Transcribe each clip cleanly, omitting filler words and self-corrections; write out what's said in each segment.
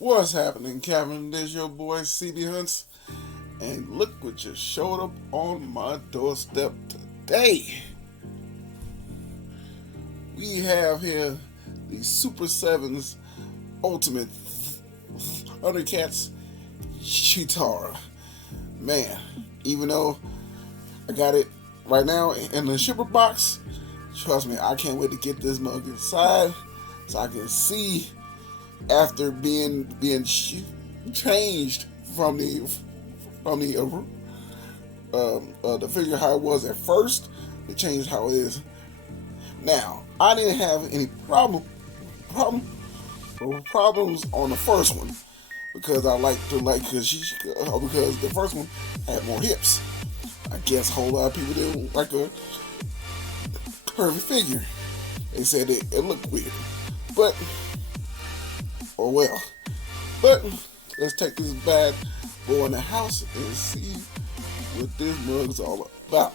What's happening, Kevin? This your boy cbhunts, and look what just showed up on my doorstep today. We have here the Super Sevens Ultimate Thundercats Cheetara. Man, even though I got it right now in the shipper box, trust me, I can't wait to get this mug inside so I can see after being changed from the figure how it was at first. It changed how it is now. I didn't have any problems on the first one because because the first one had more hips. I guess a whole lot of people didn't like a curvy figure. They said it looked weird, but oh well. But let's take this bad boy in the house and see what this mug's all about.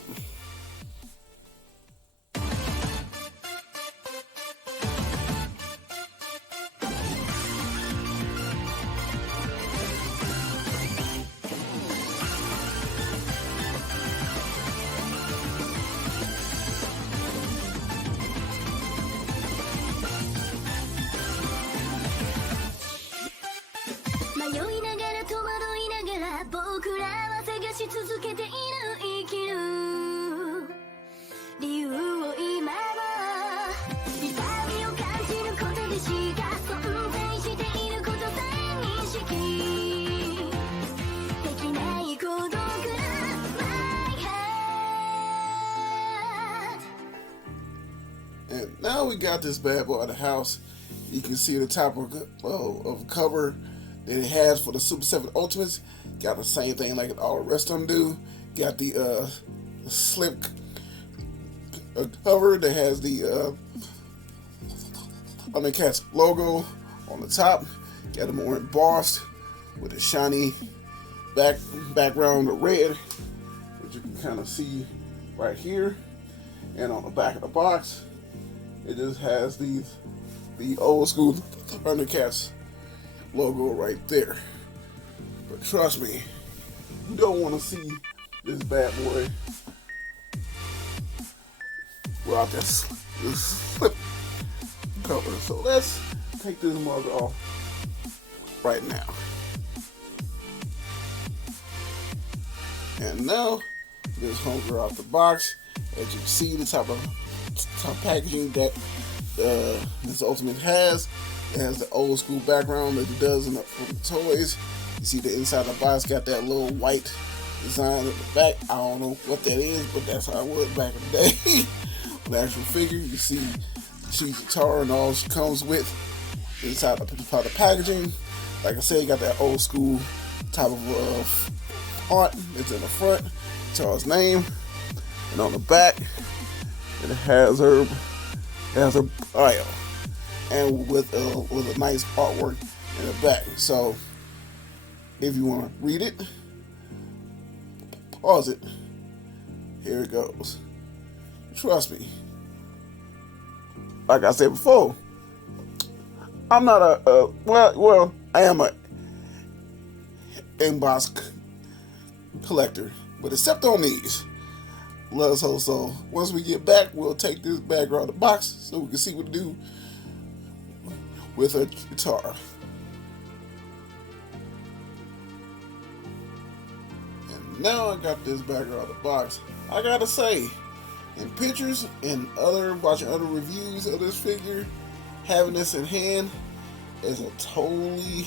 And now we got this bad boy at the house. You can see the top of the cover that it has for the Super 7 Ultimates. Got the same thing like all the rest of them do. Got the slip cover that has the Thundercats logo on the top. Got it more embossed with a shiny background of red, which you can kind of see right here. And on the back of the box, it just has the old school Thundercats logo right there. But trust me, you don't want to see this bad boy without this slip cover. So let's take this mug off right now. And now this hunger out the box. As you can see, the top packaging that this Ultimate has. It has the old school background that it does in the toys. You see the inside of the box got that little white design at the back. I don't know what that is, but that's how it was back in the day. The actual figure, you see Cheetara and all she comes with inside the packaging. Like I said, you got that old school type of font. It's in the front, Cheetara's name, and on the back it has her bio, and with a nice artwork in the back. So if you want to read it, pause it. Here it goes. Trust me. Like I said before, I'm not I am a embossed collector, but except on these. Let us hope so. Once we get back, we'll take this bag out of the box so we can see what to do with a guitar. And now I got this bag out of the box. I gotta say, in pictures and watching other reviews of this figure, having this in hand is a totally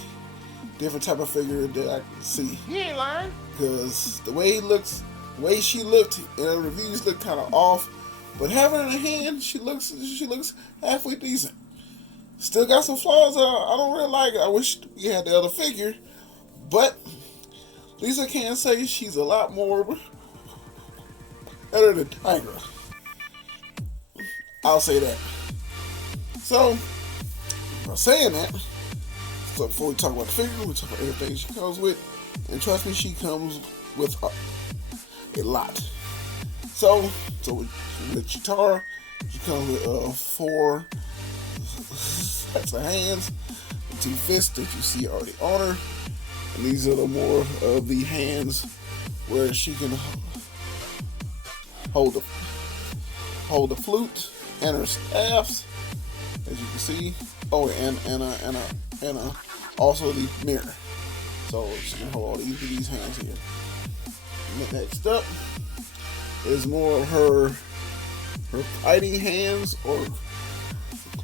different type of figure that I can see. You ain't lying. Because the way he looks, the way she looked in the reviews looked kind of off, but having her in her hand, she looks halfway decent. Still got some flaws I don't really like. I wish we had the other figure, but at least I can say she's a lot more better than Tygra. I'll say that. So, by saying that, so before we talk about the figure, we talk about everything she comes with, and trust me, she comes with a lot. So with Cheetara, she comes with 4 sets of hands. two fists that you see already on her. And these are the more of the hands where she can hold the flute and her staffs, as you can see. Oh, and also the mirror. So she can hold all these hands here. Next up is more of her fighting hands or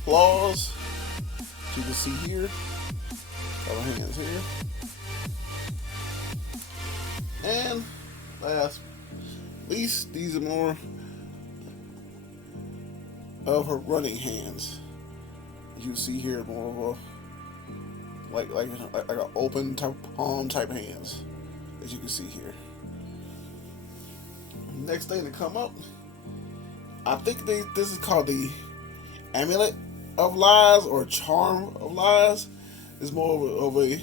claws. As you can see here, all her hands here. And last but least, these are more of her running hands. As you see here, more of a like an open type palm type hands, as you can see here. Next thing to come up, I think this is called the Amulet of Lies or Charm of Lies. It's more of a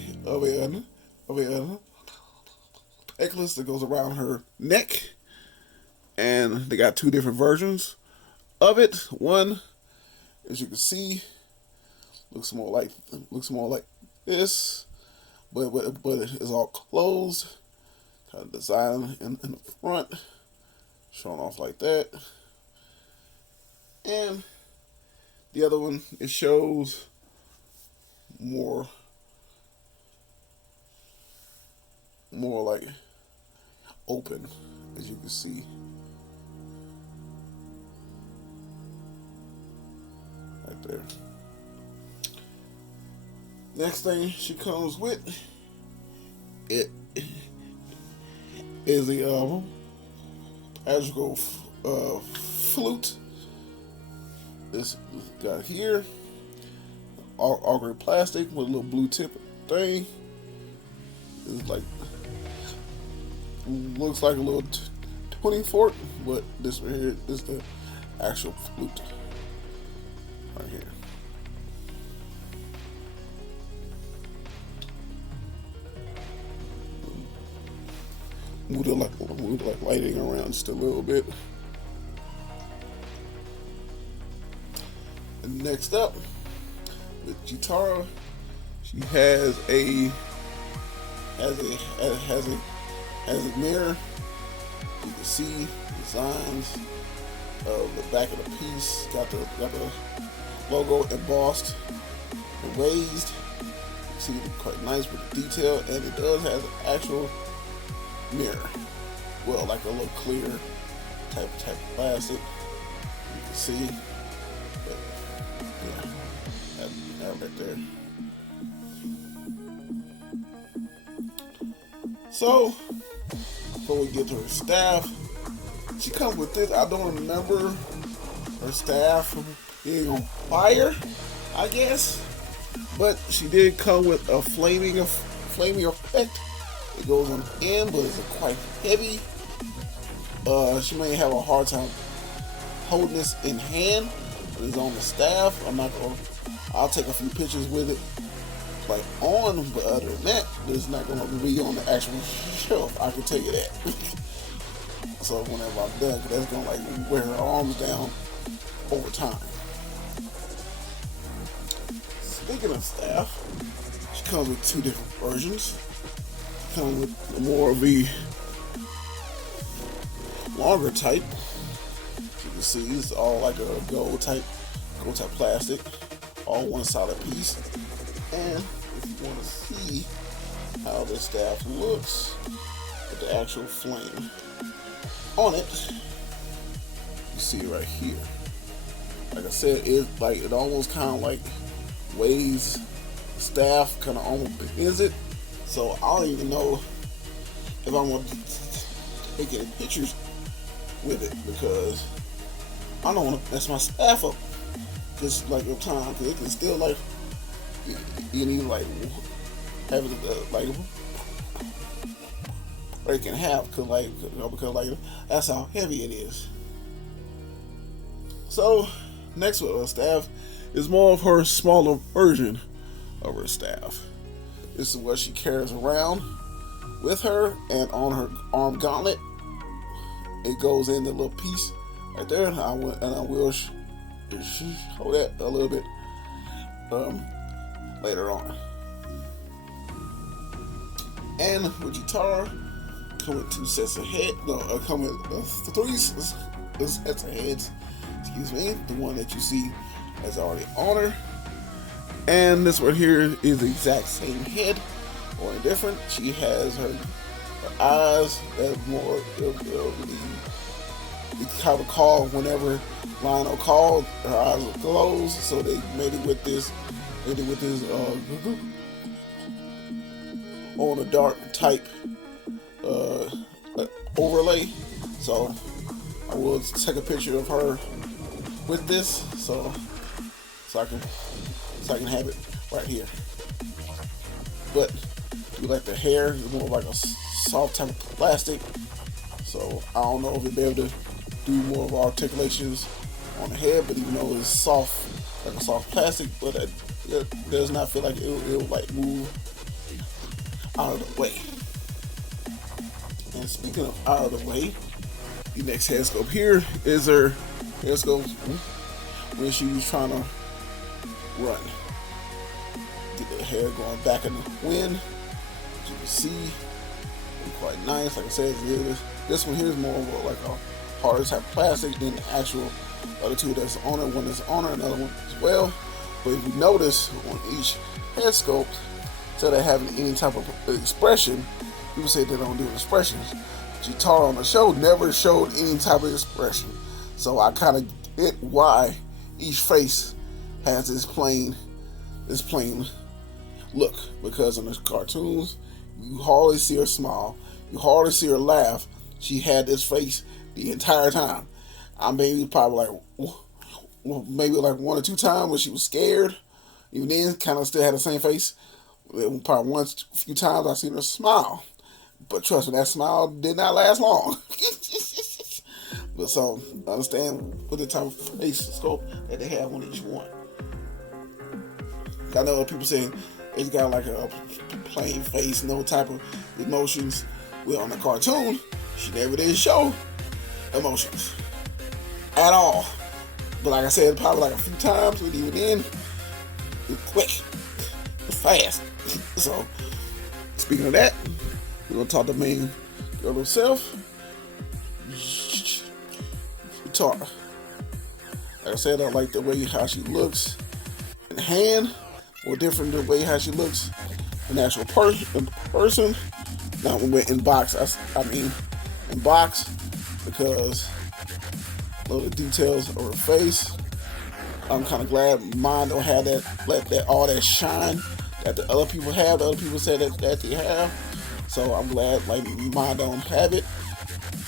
necklace that goes around her neck, and they got two different versions of it. One, as you can see, looks more like this, but it's all closed. Kind of design in the front, showing off like that. And the other one, it shows more like open, as you can see. Right there. Next thing she comes with, it is the magical flute. This got here, all grade plastic with a little blue tip thing. It's like, looks like a little tuning fork, but this right here is the actual flute right here. Move the lighting around just a little bit. And next up, with Cheetara, she has a mirror. You can see designs of the back of the piece. Got the logo embossed and raised. You can see it quite nice with the detail, and it does have an actual mirror. Well, like a little clear type of plastic. You can see, but yeah, that right there. So, before we get to her staff, she comes with this. I don't remember her staff being on fire, I guess, but she did come with a flaming effect. It goes on the end, but it's quite heavy. She may have a hard time holding this in hand, but it's on the staff. I'll take a few pictures with it, like on, but other than that, it's not going to be on the actual shelf. I can tell you that. So whenever I'm done, that's going to like wear her arms down over time. Speaking of staff, she comes with two different versions. Come with more of the longer type. You can see it's all like a gold type plastic, all one solid piece. And if you want to see how this staff looks with the actual flame on it, you see it right here. Like I said, it almost kind of like weighs the staff, kind of almost bends it. So I don't even know if I want to take any pictures with it, because I don't want to mess my staff up just like your time, because it can still like you need like have it like break in half, because that's how heavy it is. So next with her staff is more of her smaller version of her staff. This is what she carries around with her, and on her arm gauntlet, it goes in the little piece right there. And I will show that a little bit later on. And with Cheetara, come with 2 sets of head. No, come with 3 sets of heads. Excuse me. The one that you see is already on her. And this one here is the exact same head, only different. She has her eyes that more you kind of call whenever Lionel called, her eyes are closed. So they made it with this. On a dark type overlay. So I will take a picture of her with this, so I can have it right here. But you like the hair is more like a soft type of plastic, so I don't know if you'll be able to do more of articulations on the head. But even though it's soft, like a soft plastic, but it does not feel like it'll like move out of the way. And speaking of out of the way, the next head sculpt here is her head sculpt when she was trying to run. Get the hair going back in the wind. As you can see, quite nice. Like I said, this one here is more of like a harder type plastic than the actual other two that's on it. One is on her, another one as well. But if you notice on each head sculpt, instead of having any type of expression, people say they don't do expressions. Cheetara on the show never showed any type of expression. So I kind of get why each face has this plain look. Because in the cartoons, you hardly see her smile, you hardly see her laugh. She had this face the entire time. I maybe probably maybe like 1 or 2 times when she was scared. Even then, kind of still had the same face. Probably a few times I seen her smile, but trust me, that smile did not last long. But so understand what the type of face sculpt that they have on each one. I know other people saying it's got like a plain face, no type of emotions. Well, on the cartoon, she never did show emotions at all. But like I said, probably like a few times, but even then, it's quick, it's fast. So, speaking of that, we're gonna talk to the main girl herself, Cheetara. Like I said, I like the way how she looks in hand, or different the way how she looks in actual person. Not when we're in box. I mean, in box, because of the details of her face. I'm kind of glad mine don't have all that shine that the other people have. The other people say that they have. So I'm glad like mine don't have it.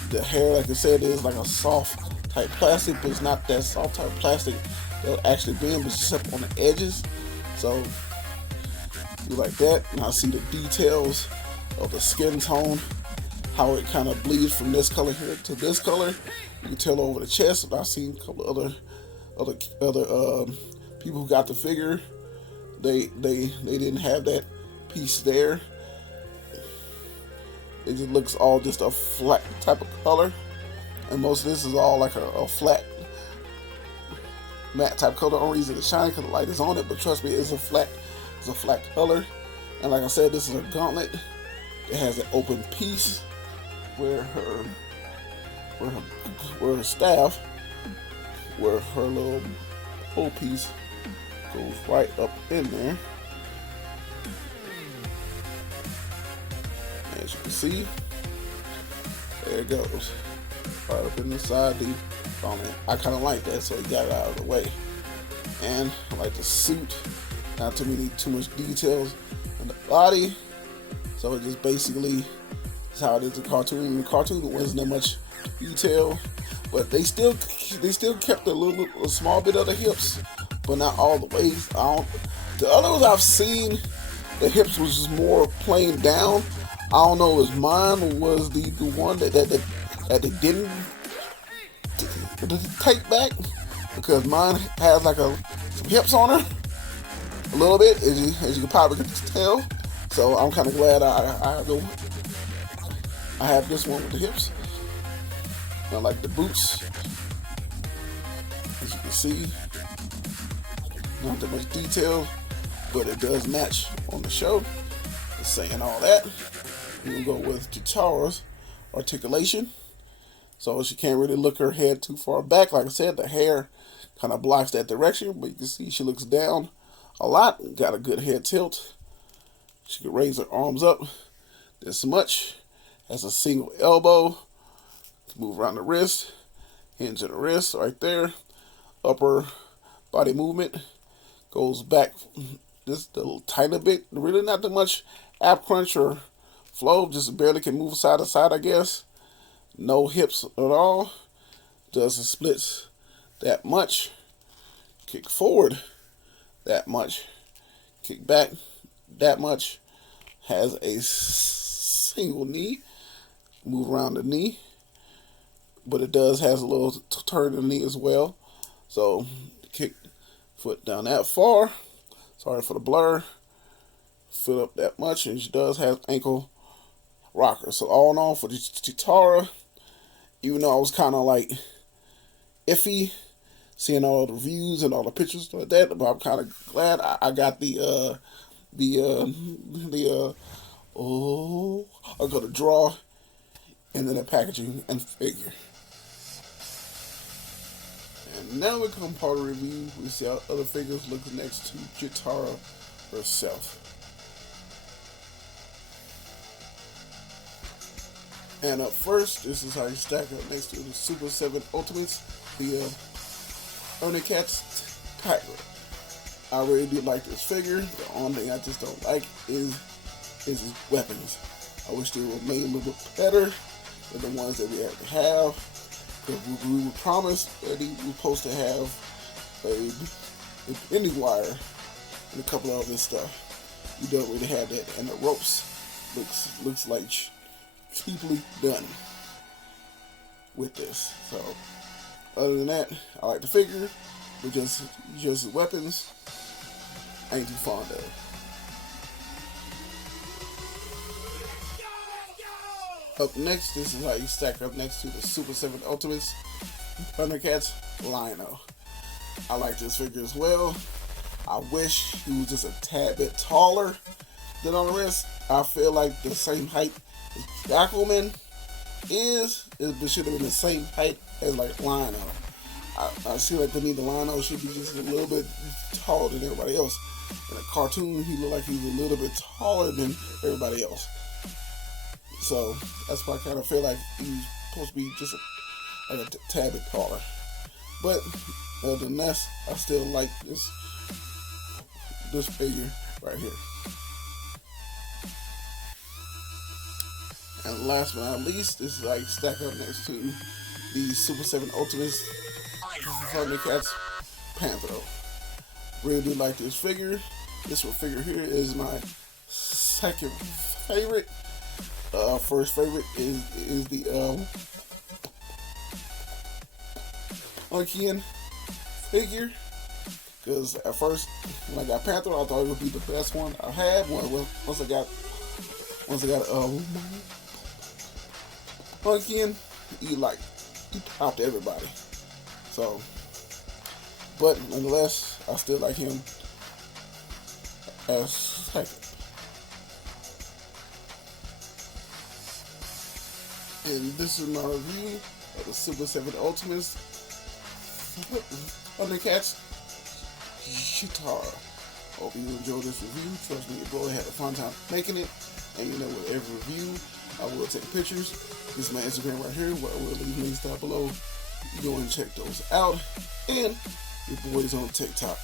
The hair, like I said, is like a soft type plastic, but it's not that soft type plastic that'll actually bend, but just up on the edges. So you like that. And I see the details of the skin tone, how it kind of bleeds from this color here to this color. You can tell over the chest. But I've seen a couple of other people who got the figure. They didn't have that piece there. It just looks all just a flat type of color, and most of this is all like a flat matte type color. The only reason it's shiny because the light is on it, but trust me, it's a flat color. And like I said, this is a gauntlet. It has an open piece where her staff, where her little whole piece goes right up in there. As you can see, there it goes, right up in the side. I kind of like that, so he got it out of the way. And I like the suit, not too much details in the body. So it just basically is how it is in the cartoon. In the cartoon, there wasn't that much detail, but they still kept a small bit of the hips, but not all the way. The other ones I've seen, the hips was just more plain down. I don't know if mine was the one that they didn't take back, because mine has like some hips on her a little bit, as you can probably tell. So I'm kind of glad I have this one with the hips. I like the boots, as you can see, not that much detail. but it does match on the show. Just saying all that. We're going to go with Cheetara's articulation. So she can't really look her head too far back. Like I said, the hair kind of blocks that direction, but you can see she looks down a lot. Got a good head tilt. She can raise her arms up this much. Has a single elbow. Move around the wrist. Hinge of the wrist right there. Upper body movement goes back just a little tiny bit. Really not too much ab crunch or flow. Just barely can move side to side, I guess. No hips at all. Does the splits that much. Kick forward that much. Kick back that much. Has a single knee. Move around the knee. But it does has a little turn in the knee as well. So kick foot down that far. Sorry for the blur. Foot up that much. And she does have ankle rocker. So all in all for the Cheetara, even though I was kind of like iffy seeing all the reviews and all the pictures like that, but I'm kind of glad I got I got a draw and then a packaging and figure. And now we come part of the review. We see how other figures look next to Cheetara herself. And up first, this is how you stack up next to the Super 7 Ultimates, the Thundercats Tygra. I really do like this figure. The only thing I just don't like is his weapons. I wish they were made a little bit better than the ones that we have to have. Because we were promised that he was supposed to have a bending wire and a couple of other stuff. We don't really have that, and the ropes looks like cheaply done with this. So other than that, I like the figure, but just weapons I ain't too fond of. Up next, this is how you stack up next to the Super 7 Ultimates Thundercats Lino. I like this figure as well. I wish he was just a tad bit taller than on the rest. I feel like the same height as Aquaman is, it should have been the same height as like Lino. I see like to me the Lino should be just a little bit taller than everybody else. In a cartoon, he looked like he was a little bit taller than everybody else. So that's why I kind of feel like he's supposed to be just like a tad bit taller. But other than that, I still like this figure right here. And last but not least, this is like stack up next to the Super 7 Ultimates Thundercats Panthro. Really do like this figure. This one figure here is my second favorite. First favorite is the Monkian figure, because at first when I got Panthro, I thought it would be the best one I had. Once I got Monkian, he popped everybody. So, but nonetheless, I still like him as second. And this is my review of the Super 7 Ultimates Thundercats Cheetara. Hope you enjoyed this review. Trust me, your boy had a fun time making it. And you know, with every review, I will take pictures. This is my Instagram right here, where I will leave links down below. You go and check those out. And your boy is on TikTok,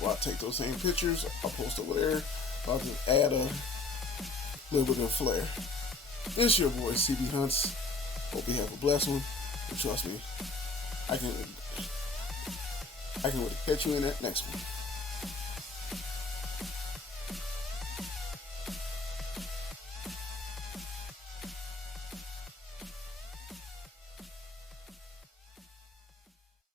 where I take those same pictures. I'll post over there. I'll just add a little bit of flair. This is your boy cbhunts. Hope you have a blessed one. And trust me, I can catch you in that next one.